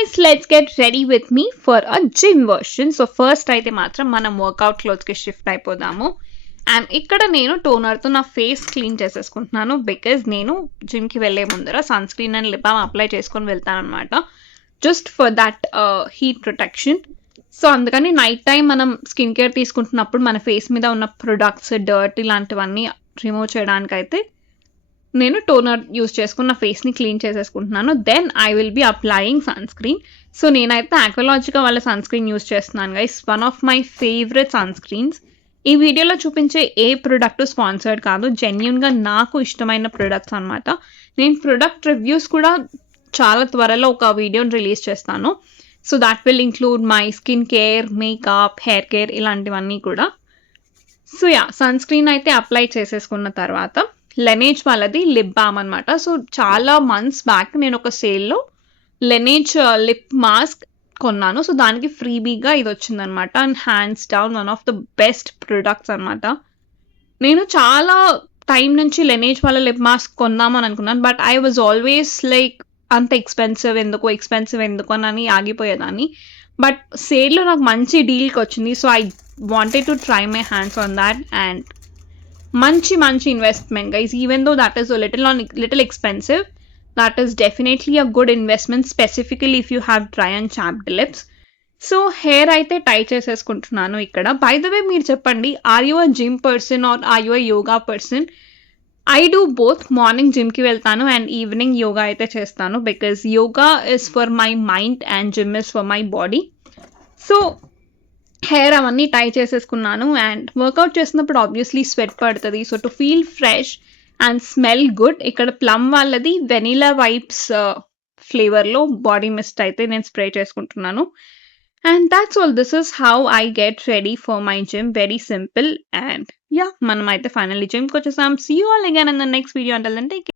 guys, let's get ready with me for a gym version. So first అయితే మాత్రం మనం వర్కౌట్ క్లోత్స్కి షిఫ్ట్ అయిపోదాము. అండ్ ఇక్కడ నేను టోనర్తో నా ఫేస్ క్లీన్ చేసేసుకుంటున్నాను బికాజ్ నేను జిమ్కి వెళ్ళే ముందర sunscreen and lip balm apply చేసుకొని వెళ్తాను అనమాట, just for that heat protection. So అందుకని నైట్ టైం మనం స్కిన్ కేర్ తీసుకుంటున్నప్పుడు మన ఫేస్ మీద ఉన్న ప్రొడక్ట్స్, డర్ట్ ఇలాంటివన్నీ రిమూవ్ చేయడానికి అయితే నేను టోనర్ యూస్ చేసుకున్న ఫేస్ని క్లీన్ చేసేసుకుంటున్నాను. Then I will be applying sunscreen. So నేనైతే ఆక్వాలాజికా వాళ్ళ సన్ స్క్రీన్ యూస్ చేస్తున్నాను guys. One of my favourite sunscreens. ఈ వీడియోలో చూపించే ఏ ప్రొడక్ట్ స్పాన్సర్డ్ కాదు, జెన్యున్గా నాకు ఇష్టమైన ప్రొడక్ట్స్ అనమాట. నేను ప్రొడక్ట్ రివ్యూస్ కూడా చాలా త్వరలో ఒక వీడియోని రిలీజ్ చేస్తాను. So that will include my skin care, makeup, hair care ఇలాంటివన్నీ కూడా. సో యా, సన్ స్క్రీన్ అయితే అప్లై చేసేసుకున్న తర్వాత లెనేజ్ వాళ్ళది లిప్ బామ్ అనమాట. సో చాలా మంత్స్ బ్యాక్ నేను ఒక సేల్లో లెనేజ్ లిప్ మాస్క్ కొన్నాను. సో దానికి ఫ్రీబీగా ఇది వచ్చిందనమాట. And hands down one of the best products అనమాట. నేను చాలా టైం నుంచి లెనేజ్ వాళ్ళ లిప్ మాస్క్ కొందామని అనుకున్నాను, but I was always like అంత ఎక్స్పెన్సివ్ ఎందుకు అని ఆగిపోయేదాన్ని. బట్ సేల్లో నాకు మంచి డీల్కి వచ్చింది. So I wanted to try my hands on that and మంచి investment guys. Even though that is little expensive, that is definitely a good investment, specifically if you have dry and chapped lips. So hair అయితే tie చేసేసుకుంటున్నాను ఇక్కడ. By the way మీరు చెప్పండి, are you a gym person or are you a yoga person? I do both. Morning జిమ్కి వెళ్తాను and evening yoga అయితే చేస్తాను because yoga is for my mind and gym is for my body. So hair అవన్నీ tie చేసేసుకున్నాను and workout చేసినప్పుడు obviously sweat పడుతుంది. So to feel fresh and smell good, ఇక్కడ Plum వాళ్ళది వెనిలా వైబ్స్ ఫ్లేవర్లో body mist అయితే నేను spray చేసుకుంటున్నాను. And that's all. This is how I get ready for my gym. Very simple. And yeah, మనం అయితే finally జిమ్కి వచ్చేసాం. See you all again in the next video. అంటల్ అంటే